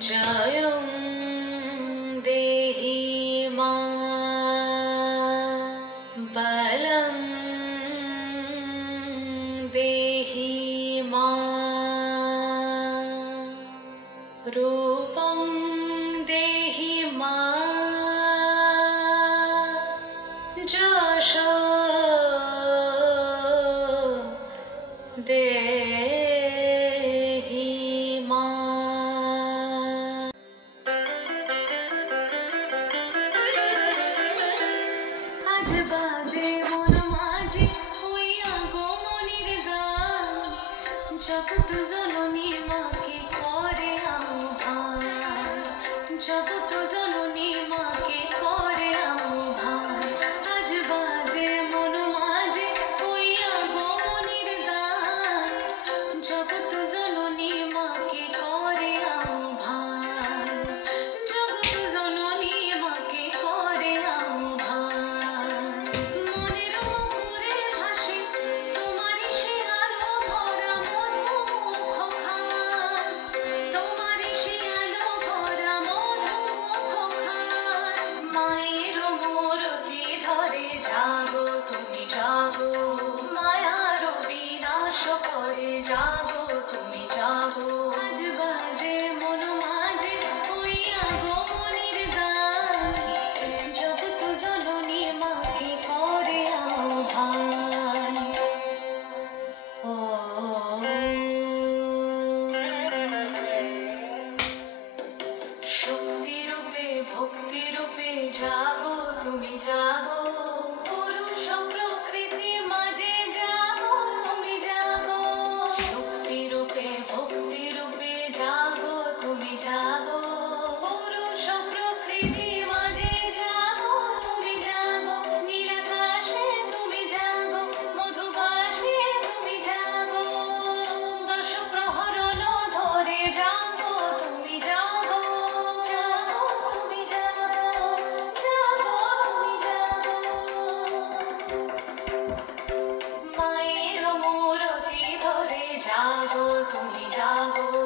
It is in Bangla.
जयं देहि मा बलं देहि मा रूपं देहि मा যশো দেহি মা। আজ বাজে মন মাঝে হইয়া গো মনির গান, জগৎ জননী মাকে করে আহ্বান, জগৎ জননী মাকে করে আহ্বান। আজ বাজে মন মাঝে হইয়া গো মনির গান, জগৎ জননী মাকে করে আহ্বান, জগৎ জননী মাকে করে আহ্বান। মনের মুখরে ভাসে তোমারই সে আলো ভরা মধুমুখ খান, তোমারই সে আলো ভরা মধুমুখ খান। মায়ের মূরতি ধরে জাগো তুমি জাগো, মায়ার বিনাশ করে জাগো তুমি জাগো। আজ বাজে মন মাঝে হইয়া গো মনির গান, জগৎ জননী মাকে করে আহ্বান। ও শক্তিরূপে ভক্তিরূপে জাগো তুমি জাগো, পুরুষ প্রকৃতি মাঝে জাগো তুমি জাগো। শক্তিরূপে ভক্তিরূপে জাগো তুমি জাগো, পুরুষ প্রকৃতি মাঝে জাগো তুমি জাগো। নীলাকাশে তুমি জাগো, মধুভাসে তুমি জাগো, দশ প্রহরণ ধরে জাগো তুমি জাগো, জাগো তুমি জাগো, জাগো তুমি জাগো। মায়ের মূরতি ধরে জাগো তুমি জাগো।